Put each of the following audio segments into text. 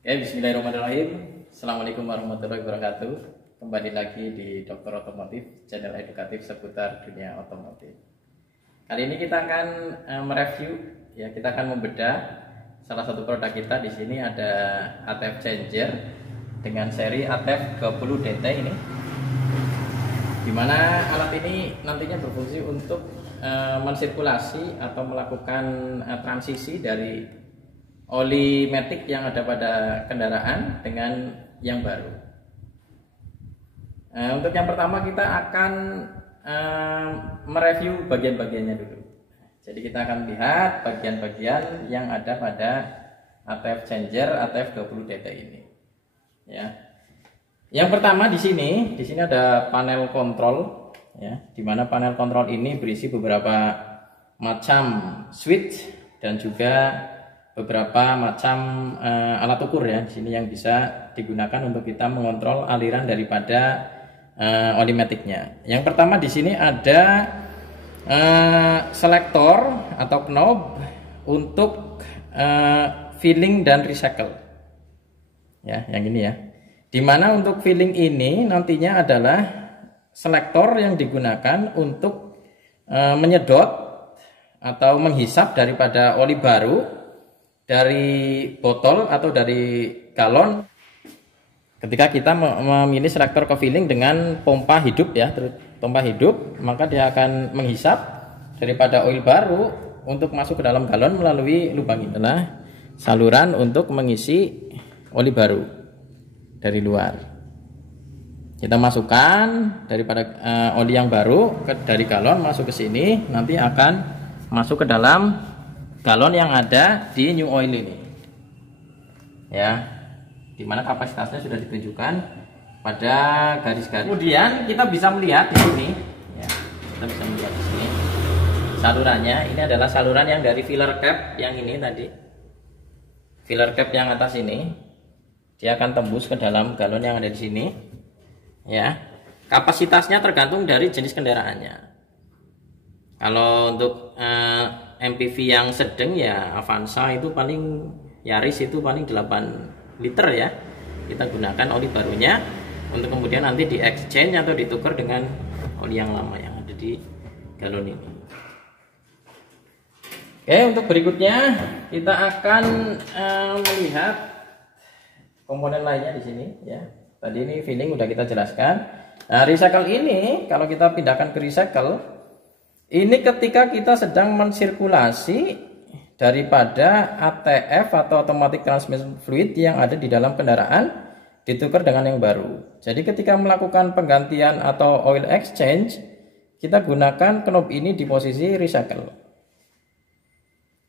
Oke, bismillahirrahmanirrahim. Assalamualaikum warahmatullahi wabarakatuh. Kembali lagi di Dokter Otomotif, channel edukatif seputar dunia otomotif. Kali ini kita akan mereview, ya, kita akan membedah salah satu produk kita. Di sini ada ATF Changer dengan seri ATF 20 DT ini, dimana alat ini nantinya berfungsi untuk mensirkulasi atau melakukan transisi dari oli matic yang ada pada kendaraan dengan yang baru. Untuk yang pertama kita akan mereview bagian-bagiannya dulu. Jadi kita akan lihat bagian-bagian yang ada pada ATF Changer ATF 20 DT ini. Ya. Yang pertama di sini ada panel kontrol, ya, di mana panel kontrol ini berisi beberapa macam switch dan juga beberapa macam alat ukur, ya, di sini yang bisa digunakan untuk kita mengontrol aliran daripada oli maticnya. Yang pertama di sini ada selektor atau knob untuk filling dan recycle, ya, yang ini, ya. Dimana untuk filling ini nantinya adalah selektor yang digunakan untuk menyedot atau menghisap daripada oli baru dari botol atau dari galon. Ketika kita memilih selektor ke filling dengan pompa hidup, ya, pompa hidup, maka dia akan menghisap daripada oil baru untuk masuk ke dalam galon melalui lubang ini. Adalah saluran untuk mengisi oli baru dari luar. Kita masukkan daripada oli yang baru dari galon masuk ke sini, nanti akan masuk ke dalam galon yang ada di new oil ini, ya, dimana kapasitasnya sudah ditunjukkan pada garis-garis. Kemudian kita bisa melihat di sini, ya, kita bisa melihat di sini salurannya. Ini adalah saluran yang dari filler cap yang ini tadi, filler cap yang atas ini, dia akan tembus ke dalam galon yang ada di sini, ya. Kapasitasnya tergantung dari jenis kendaraannya. Kalau untuk MPV yang sedang, ya, Avanza itu paling, Yaris itu paling 8 liter, ya. Kita gunakan oli barunya untuk kemudian nanti di exchange atau ditukar dengan oli yang lama yang ada di galon ini. Oke, untuk berikutnya kita akan melihat komponen lainnya di sini, ya. Tadi ini filling udah kita jelaskan. Nah, recycle ini kalau kita pindahkan ke recycle ini ketika kita sedang mensirkulasi daripada ATF atau automatic transmission fluid yang ada di dalam kendaraan ditukar dengan yang baru. Jadi ketika melakukan penggantian atau oil exchange, kita gunakan knob ini di posisi recycle.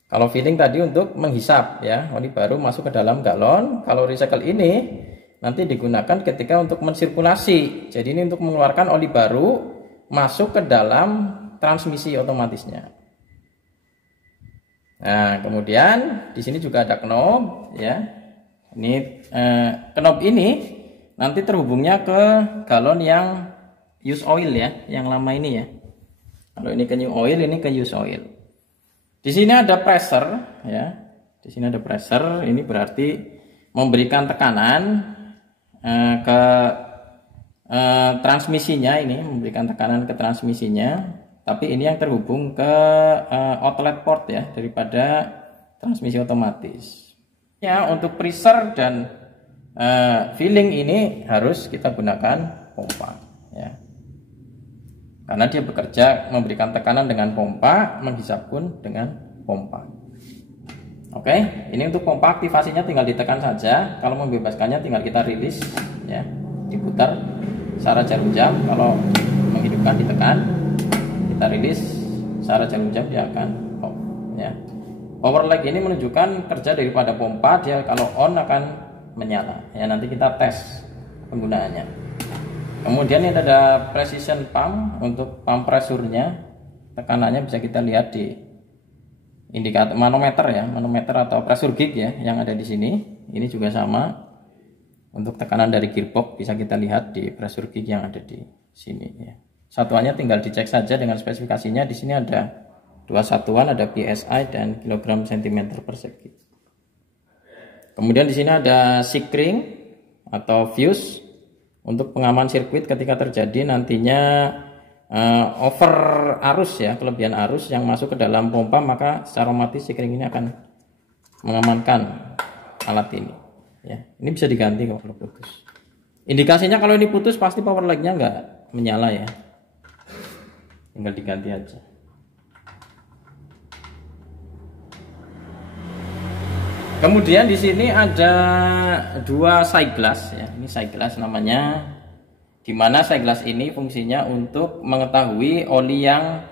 Kalau filling tadi untuk menghisap, ya, oli baru masuk ke dalam galon. Kalau recycle ini nanti digunakan ketika untuk mensirkulasi. Jadi ini untuk mengeluarkan oli baru masuk ke dalam transmisi otomatisnya. Nah, kemudian di sini juga ada knob, ya. Ini knob ini nanti terhubungnya ke galon yang use oil, ya, yang lama ini, ya. Kalau ini ke new oil, ini ke use oil. Di sini ada pressure, ya. Di sini ada pressure, ini berarti memberikan tekanan ke transmisinya, ini memberikan tekanan ke transmisinya. Tapi ini yang terhubung ke outlet port, ya, daripada transmisi otomatis. Ya, untuk pressure dan filling ini harus kita gunakan pompa, ya. Karena dia bekerja memberikan tekanan dengan pompa, menghisap pun dengan pompa. Oke, ini untuk pompa aktivasinya tinggal ditekan saja. Kalau membebaskannya tinggal kita rilis, ya, diputar secara jarum jam. Kalau menghidupkan ditekan, kita rilis secara jarum jam, dia akan off, ya. Power lag ini menunjukkan kerja daripada pompa, dia kalau on akan menyala, ya. Nanti kita tes penggunaannya. Kemudian ini ada precision pump untuk pump pressure-nya, tekanannya bisa kita lihat di indikator manometer, ya, manometer atau pressure gauge, ya, yang ada di sini. Ini juga sama untuk tekanan dari gearbox, bisa kita lihat di pressure gauge yang ada di sini, ya. Satuannya tinggal dicek saja dengan spesifikasinya. Di sini ada dua satuan, ada PSI dan kilogram cm per second. Kemudian di sini ada sikring atau fuse untuk pengaman sirkuit ketika terjadi nantinya over arus ya, kelebihan arus yang masuk ke dalam pompa, maka secara otomatis sikring ini akan mengamankan alat ini ya. Ini bisa diganti kalau putus. Indikasinya kalau ini putus pasti power light-nya nggak menyala ya, tinggal diganti aja. Kemudian di sini ada dua side glass ya, ini side glass namanya, dimana side glass ini fungsinya untuk mengetahui oli yang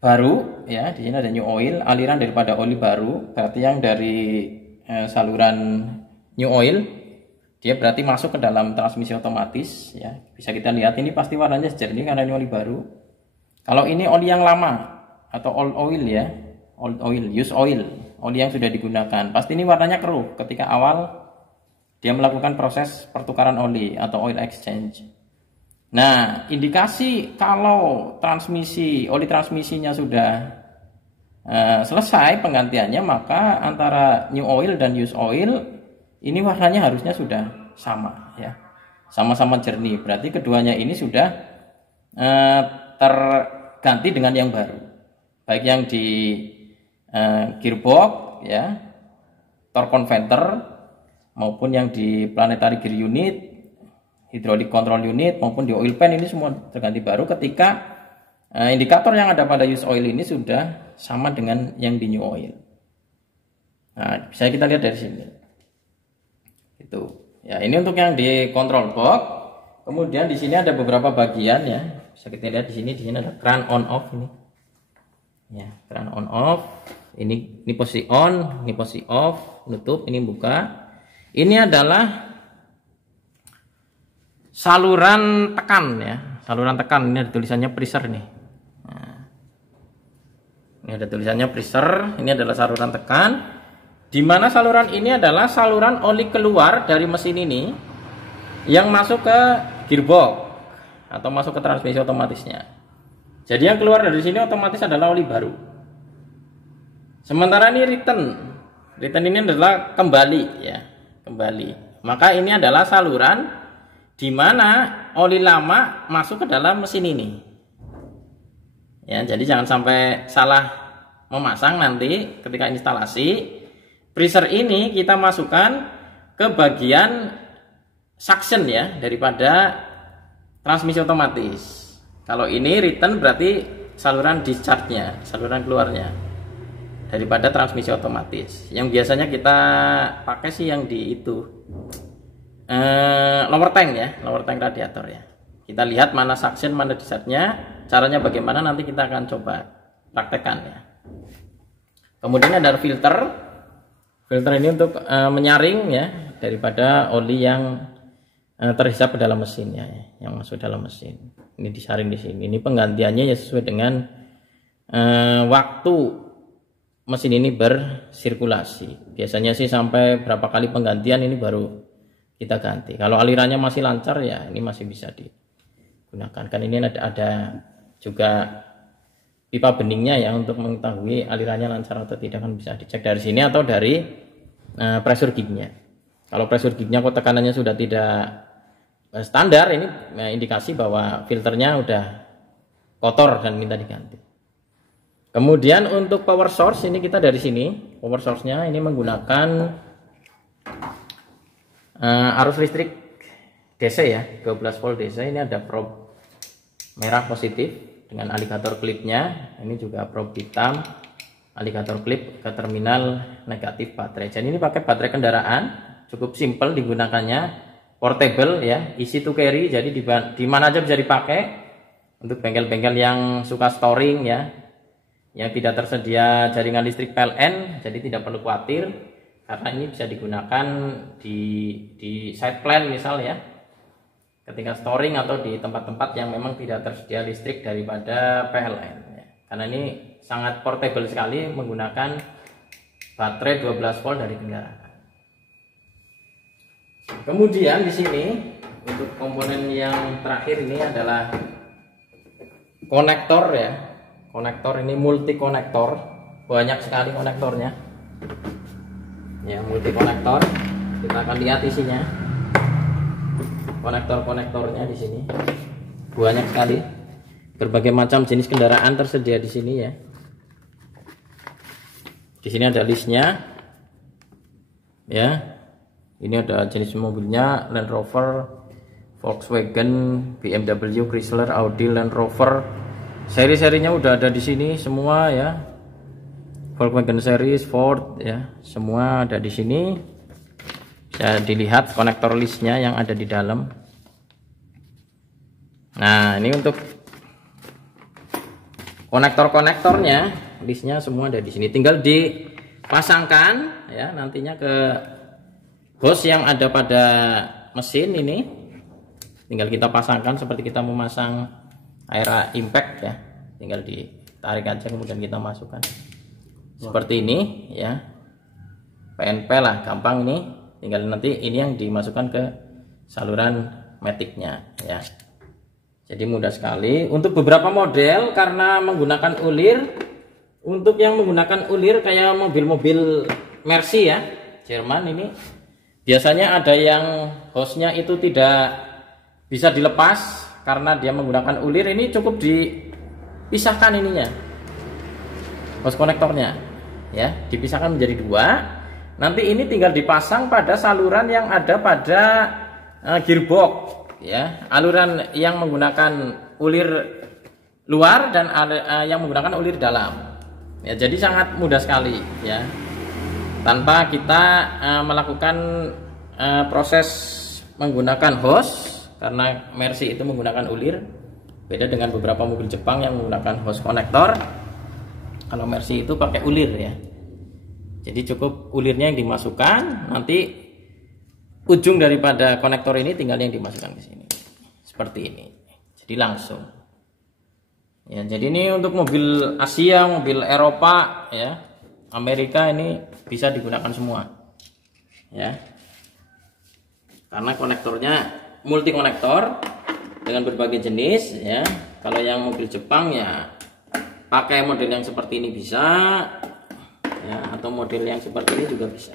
baru ya. Di sini ada new oil, aliran daripada oli baru, berarti yang dari saluran new oil, dia berarti masuk ke dalam transmisi otomatis ya. Bisa kita lihat ini pasti warnanya jernih karena ini oli baru. Kalau ini oli yang lama atau old oil ya, old oil, use oil, oli yang sudah digunakan, pasti ini warnanya keruh ketika awal dia melakukan proses pertukaran oli atau oil exchange. Nah, indikasi kalau oli transmisinya sudah selesai penggantiannya, maka antara new oil dan used oil ini warnanya harusnya sudah sama ya, sama-sama jernih. Berarti keduanya ini sudah terganti dengan yang baru, baik yang di gearbox ya, torque converter, maupun yang di planetary gear unit, hydraulic control unit, maupun di oil pan, ini semua terganti baru ketika indikator yang ada pada used oil ini sudah sama dengan yang di new oil. Nah, bisa kita lihat dari sini. Itu ya, ini untuk yang di control box. Kemudian di sini ada beberapa bagian ya, bisa kita lihat di sini ada keran on off ini ya, keran on off. Ini posisi on, ini posisi off, nutup, ini buka. Ini adalah saluran tekan ya, saluran tekan. Ini ada tulisannya pressure nih. Nah, ini ada tulisannya pressure. Ini adalah saluran tekan, di mana saluran ini adalah saluran oli keluar dari mesin ini yang masuk ke gearbox atau masuk ke transmisi otomatisnya. Jadi yang keluar dari sini otomatis adalah oli baru. Sementara ini return ini adalah kembali ya, kembali. Maka ini adalah saluran di mana oli lama masuk ke dalam mesin ini. Ya, jadi jangan sampai salah memasang nanti ketika instalasi. Pressure ini kita masukkan ke bagian suction ya, daripada transmisi otomatis. Kalau ini return berarti saluran discharge-nya, saluran keluarnya daripada transmisi otomatis. Yang biasanya kita pakai sih yang di itu lower tank ya, lower tank radiator ya. Kita lihat mana suction, mana discharge-nya, caranya bagaimana nanti kita akan coba praktekkan ya. Kemudian ada filter ini untuk menyaring ya daripada oli yang terhisap ke dalam mesin ya, yang masuk dalam mesin. Ini disaring di sini. Ini penggantiannya ya sesuai dengan waktu mesin ini bersirkulasi. Biasanya sih sampai berapa kali penggantian ini baru kita ganti. Kalau alirannya masih lancar ya ini masih bisa digunakan. Kan ini ada juga pipa beningnya ya untuk mengetahui alirannya lancar atau tidak, kan bisa dicek dari sini atau dari pressure gauge-nya. Kalau pressure gauge-nya kok tekanannya sudah tidak standar, ini indikasi bahwa filternya udah kotor dan minta diganti. Kemudian untuk power source ini kita dari sini, power source-nya ini menggunakan arus listrik DC ya, 12 volt DC. Ini ada probe merah positif dengan alligator clip-nya. Ini juga probe hitam alligator clip ke terminal negatif baterai. Jadi ini pakai baterai kendaraan, cukup simple digunakannya, portable ya, easy to carry. Jadi di mana aja bisa dipakai. Untuk bengkel-bengkel yang suka storing ya, yang tidak tersedia jaringan listrik PLN, jadi tidak perlu khawatir karena ini bisa digunakan di side plan misal ya, ketika storing atau di tempat-tempat yang memang tidak tersedia listrik daripada PLN ya. Karena ini sangat portable sekali menggunakan baterai 12 volt dari kendaraan. Kemudian di sini untuk komponen yang terakhir ini adalah konektor ya. Konektor ini multi konektor, banyak sekali konektornya. ya, multi konektor. Kita akan lihat isinya. Konektor-konektornya di sini banyak sekali. Berbagai macam jenis kendaraan tersedia di sini ya. Di sini ada listnya. Ya. Ini ada jenis mobilnya: Land Rover, Volkswagen, BMW, Chrysler, Audi, Land Rover. Seri-serinya udah ada di sini semua ya. Volkswagen series, Ford ya, semua ada di sini. Bisa dilihat konektor listnya yang ada di dalam. Nah, ini untuk konektor-konektornya, listnya semua ada di sini. Tinggal dipasangkan ya nantinya ke hose yang ada pada mesin ini. Tinggal kita pasangkan seperti kita memasang air impact ya. Tinggal ditarik aja kemudian kita masukkan. Seperti ini ya. PNP lah, gampang ini. Tinggal nanti ini yang dimasukkan ke saluran maticnya ya. Jadi mudah sekali. Untuk beberapa model karena menggunakan ulir, untuk yang menggunakan ulir kayak mobil-mobil Mercy ya, Jerman ini, biasanya ada yang hose-nya itu tidak bisa dilepas karena dia menggunakan ulir. Ini cukup dipisahkan ininya, hose konektornya ya, dipisahkan menjadi dua. Nanti ini tinggal dipasang pada saluran yang ada pada gearbox ya, aluran yang menggunakan ulir luar dan yang menggunakan ulir dalam ya. Jadi sangat mudah sekali ya, tanpa kita melakukan proses menggunakan hose, karena Mercy itu menggunakan ulir, beda dengan beberapa mobil Jepang yang menggunakan hose konektor. Kalau Mercy itu pakai ulir ya, jadi cukup ulirnya yang dimasukkan, nanti ujung daripada konektor ini tinggal yang dimasukkan ke sini seperti ini. Jadi langsung ya. Jadi ini untuk mobil Asia, mobil Eropa ya, Amerika, ini bisa digunakan semua ya, karena konektornya multi konektor dengan berbagai jenis ya. Kalau yang mobil Jepang ya pakai model yang seperti ini bisa ya, atau model yang seperti ini juga bisa.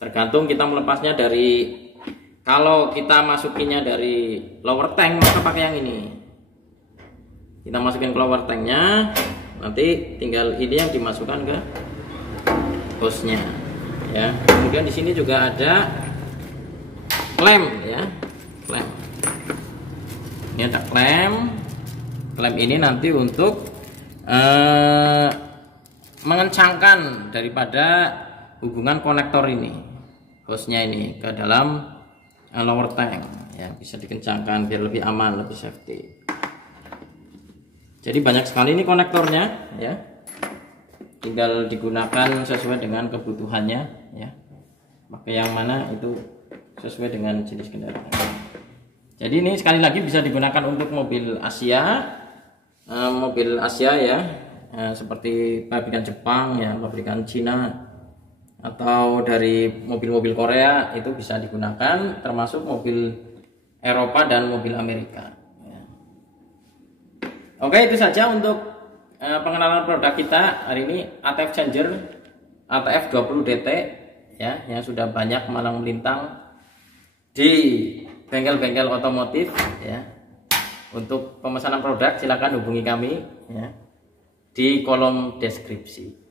Tergantung kita melepasnya dari, kalau kita masukinnya dari lower tank maka pakai yang ini. Kita masukin ke lower tanknya, nanti tinggal ini yang dimasukkan ke hose-nya ya. Kemudian di sini juga ada klem ya, klem. Ini ada klem. Klem ini nanti untuk mengencangkan daripada hubungan konektor ini, hose-nya ini ke dalam lower tank ya, bisa dikencangkan biar lebih aman, lebih safety. Jadi banyak sekali ini konektornya ya, tinggal digunakan sesuai dengan kebutuhannya ya, pakai yang mana itu sesuai dengan jenis kendaraan. Jadi ini sekali lagi bisa digunakan untuk mobil Asia, ya, seperti pabrikan Jepang ya, pabrikan Cina, atau dari mobil-mobil Korea itu bisa digunakan, termasuk mobil Eropa dan mobil Amerika ya. Oke, itu saja untuk pengenalan produk kita hari ini, ATF Changer ATF 20 DT ya, yang sudah banyak malang melintang di bengkel-bengkel otomotif ya. Untuk pemesanan produk silakan hubungi kami ya di kolom deskripsi.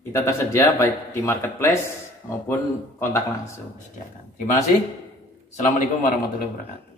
Kita tersedia baik di marketplace maupun kontak langsung disediakan. Terima kasih. Assalamualaikum warahmatullahi wabarakatuh.